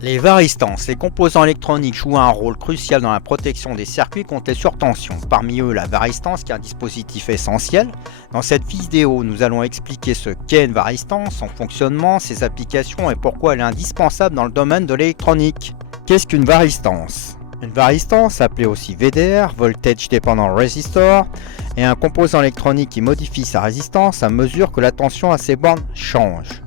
Les varistances, les composants électroniques jouent un rôle crucial dans la protection des circuits contre les surtensions. Parmi eux, la varistance qui est un dispositif essentiel. Dans cette vidéo, nous allons expliquer ce qu'est une varistance, son fonctionnement, ses applications et pourquoi elle est indispensable dans le domaine de l'électronique. Qu'est-ce qu'une varistance? Une varistance, appelée aussi VDR, Voltage Dependent Resistor, est un composant électronique qui modifie sa résistance à mesure que la tension à ses bornes change.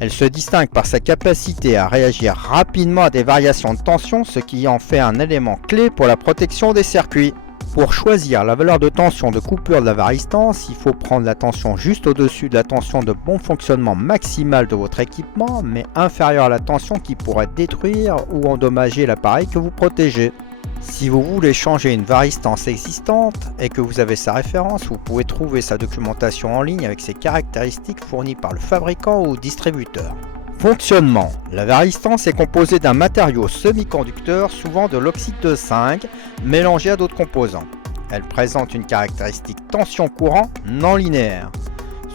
Elle se distingue par sa capacité à réagir rapidement à des variations de tension, ce qui en fait un élément clé pour la protection des circuits. Pour choisir la valeur de tension de coupure de la varistance, il faut prendre la tension juste au-dessus de la tension de bon fonctionnement maximale de votre équipement, mais inférieure à la tension qui pourrait détruire ou endommager l'appareil que vous protégez. Si vous voulez changer une varistance existante et que vous avez sa référence, vous pouvez trouver sa documentation en ligne avec ses caractéristiques fournies par le fabricant ou distributeur. Fonctionnement. La varistance est composée d'un matériau semi-conducteur, souvent de l'oxyde de zinc, mélangé à d'autres composants. Elle présente une caractéristique tension-courant non linéaire.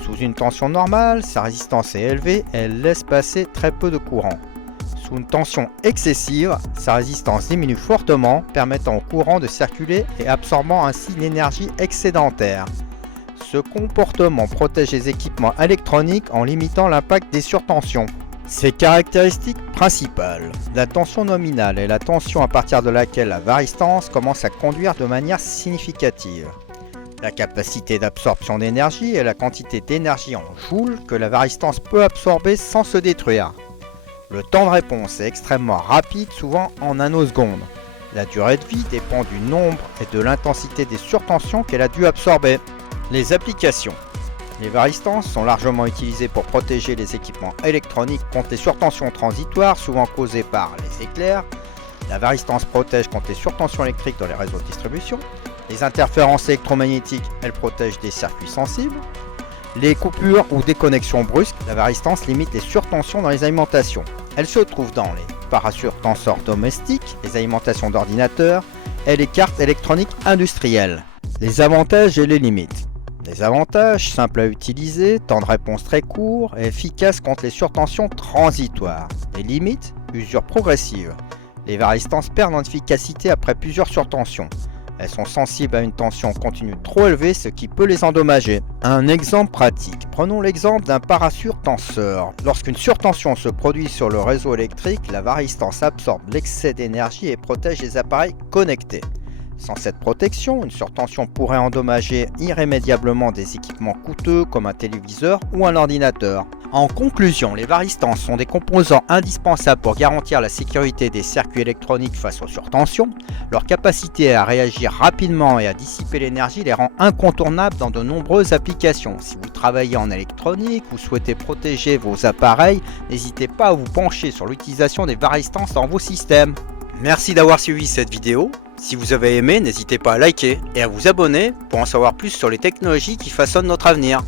Sous une tension normale, sa résistance est élevée et elle laisse passer très peu de courant. Sous une tension excessive, sa résistance diminue fortement, permettant au courant de circuler et absorbant ainsi l'énergie excédentaire. Ce comportement protège les équipements électroniques en limitant l'impact des surtensions. Ses caractéristiques principales. La tension nominale est la tension à partir de laquelle la varistance commence à conduire de manière significative. La capacité d'absorption d'énergie est la quantité d'énergie en joules que la varistance peut absorber sans se détruire. Le temps de réponse est extrêmement rapide, souvent en nanosecondes. La durée de vie dépend du nombre et de l'intensité des surtensions qu'elle a dû absorber. Les applications. Les varistances sont largement utilisées pour protéger les équipements électroniques contre les surtensions transitoires, souvent causées par les éclairs. La varistance protège contre les surtensions électriques dans les réseaux de distribution. Les interférences électromagnétiques, elle protège des circuits sensibles. Les coupures ou déconnexions brusques, la varistance limite les surtensions dans les alimentations. Elle se trouve dans les parasurtenseurs domestiques, les alimentations d'ordinateurs et les cartes électroniques industrielles. Les avantages et les limites. Les avantages, simples à utiliser, temps de réponse très court et efficace contre les surtensions transitoires. Les limites, usure progressive. Les varistances perdent en efficacité après plusieurs surtensions. Elles sont sensibles à une tension continue trop élevée, ce qui peut les endommager. Un exemple pratique. Prenons l'exemple d'un parasurtenseur. Lorsqu'une surtension se produit sur le réseau électrique, la varistance absorbe l'excès d'énergie et protège les appareils connectés. Sans cette protection, une surtension pourrait endommager irrémédiablement des équipements coûteux comme un téléviseur ou un ordinateur. En conclusion, les varistances sont des composants indispensables pour garantir la sécurité des circuits électroniques face aux surtensions. Leur capacité à réagir rapidement et à dissiper l'énergie les rend incontournables dans de nombreuses applications. Si vous travaillez en électronique ou souhaitez protéger vos appareils, n'hésitez pas à vous pencher sur l'utilisation des varistances dans vos systèmes. Merci d'avoir suivi cette vidéo. Si vous avez aimé, n'hésitez pas à liker et à vous abonner pour en savoir plus sur les technologies qui façonnent notre avenir.